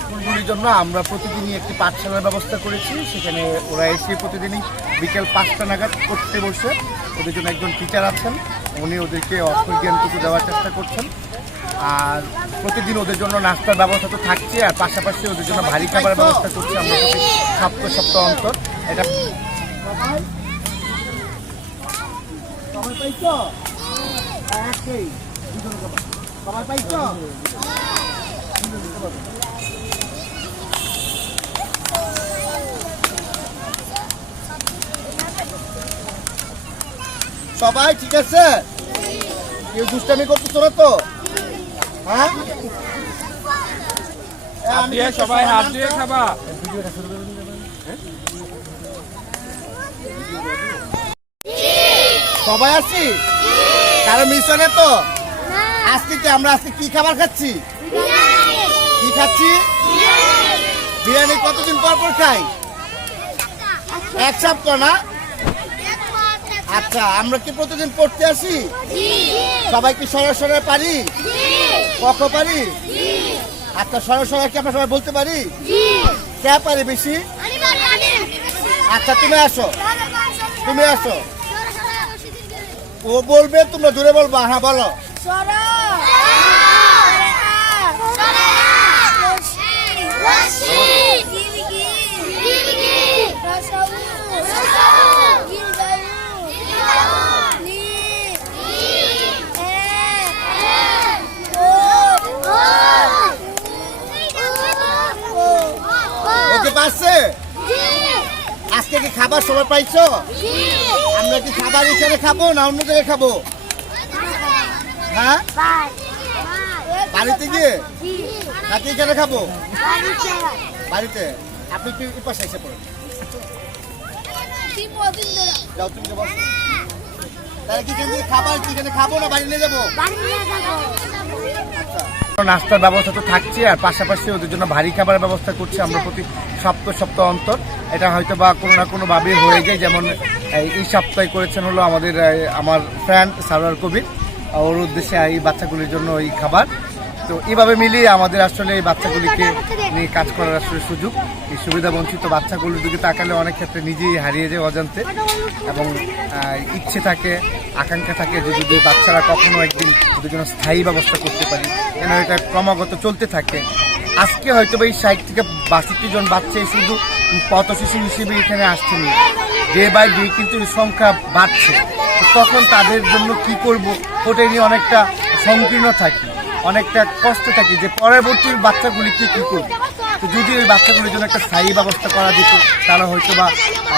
স্কুলগুলির জন্য আমরা প্রতিদিনই একটি পাঠশালার ব্যবস্থা করেছি, সেখানে ওরা এসে প্রতিদিনই বিকেল পাঁচটা নাগাদ পড়তে বসে। ওদের জন্য একজন টিচার আছেন, উনি ওদেরকে অর্থজ্ঞানটুকু দেওয়ার চেষ্টা করছেন। আর প্রতিদিন ওদের জন্য নাস্তার ব্যবস্থা তো থাকছে, আর পাশাপাশি ওদের জন্য ভারী খাবারের ব্যবস্থা করছি আমরা সপ্তাহ সপ্তাহ অন্তর। এটা সবাই পাইছো? একই। সবাই পাইছো? সবাই ঠিক আছে? কেউ দুষ্টামি করতেছো না তো? হ্যাঁ? সবাই হাত দিয়ে খাবা। সবাই আছি? কারও মিশনে তো? আজকে কি আমরা আজকে কি খাবার খাচ্ছি? কি খাচ্ছি? বিরিয়ানি কতদিন পর পর খাই? এক সপ্তাহ না? আচ্ছা আমরা কি প্রতিদিন পড়তে আসি? সবাই কি সরাসরি পারি? কখ পারি? আচ্ছা সরাসরি কি আমরা সবাই বলতে পারি? কে পারি বেশি? আচ্ছা তুমি আসো। তুমি আসো। ও বলবে তোমরা দূরে বলবা হ্যাঁ বলো। ওকে পাচ্ছে আজকে কি খাবার সবাই পাইছো? আমরা কি খাবার এখানে খাব না অন্য জায়গায় খাব? হ্যাঁ? বাড়িতে গিয়ে? নাকি এখানে খাব? বাড়িতে। আপনি কি পাশে এসে পড়েন। খাবার কি এখানে খাব না বাড়ি নিয়ে যাব? নাস্তার ব্যবস্থা তো থাকছে আর পাশাপাশি ওদের জন্য ভারী খাবারের ব্যবস্থা করছি আমরা প্রতি সপ্তাহ সপ্তাহ অন্তর। এটা হয়তো বা কোনো না কোনো ভাবে হয়ে যায়। যেমন, এই- সপ্তাহে করেছেন হলো আমাদের আমার ফ্রেন্ড সারোয়ার কবির। ওর উদ্দেশ্যে এই বাচ্চাগুলির জন্য এই খাবার। তো এইভাবে মিলিয়ে আমাদের আসলে এই বাচ্চাগুলিকে নিয়ে কাজ করার আসলে সুযোগ। এই সুবিধা বঞ্চিত বাচ্চাগুলির দিকে তাকালে অনেক ক্ষেত্রে নিজেই হারিয়ে যায় অজান্তে। এবং ইচ্ছে থাকে, আকাঙ্ক্ষা থাকে যে যদি বাচ্চারা কখনো একদিন যদি জন্য স্থায়ী ব্যবস্থা করতে পারি কেন এটা ক্রমাগত চলতে থাকে। আজকে হয়তো বা এই ষাট থেকে বাষট্টি জন বাচ্চাই শুধু পথ শিশু হিসেবে এখানে আসছেন? ডে বাই ডে কিন্তু সংখ্যা বাড়ছে। তখন তাদের জন্য কি করব? ওটা নিয়ে অনেকটা সংকীর্ণ থাকি, অনেকটা কষ্ট থাকি যে পরবর্তী বাচ্চাগুলিকে কি করব? তো যদি ওই বাচ্চাগুলির জন্য একটা স্থায়ী ব্যবস্থা করা যেত, তাহলে হয়তো বা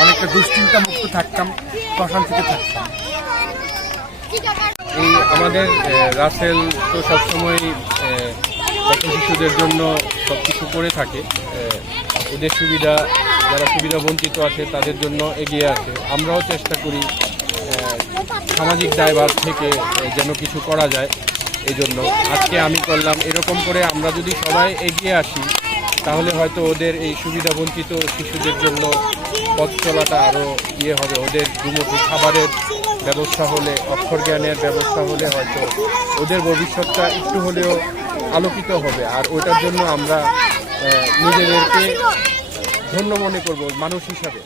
অনেকটা দুশ্চিন্তা মুক্ত থাকতাম, প্রশান্তিতে থাকতাম। এই আমাদের রাসেল তো সবসময় শিশুদের জন্য সব কিছু করে থাকে ওদের সুবিধা, যারা সুবিধা বঞ্চিত আছে, তাদের জন্য এগিয়ে আসে আমরাও চেষ্টা করি সামাজিক দায়ভার থেকে যেন কিছু করা যায় এই জন্য আজকে আমি করলাম এরকম করে আমরা যদি সবাই এগিয়ে আসি, তাহলে হয়তো ওদের এই সুবিধা বঞ্চিত শিশুদের জন্য পথ চলাটা আরও ইয়ে হবে। ওদের দুমুখী খাবারের ব্যবস্থা হলে, অক্ষর জ্ঞানের ব্যবস্থা হলে হয়তো ওদের ভবিষ্যৎটা একটু হলেও আলোকিত হবে। আর ওইটার জন্য আমরা নিজেদেরকে ধন্য মনে করব মানুষ হিসাবে।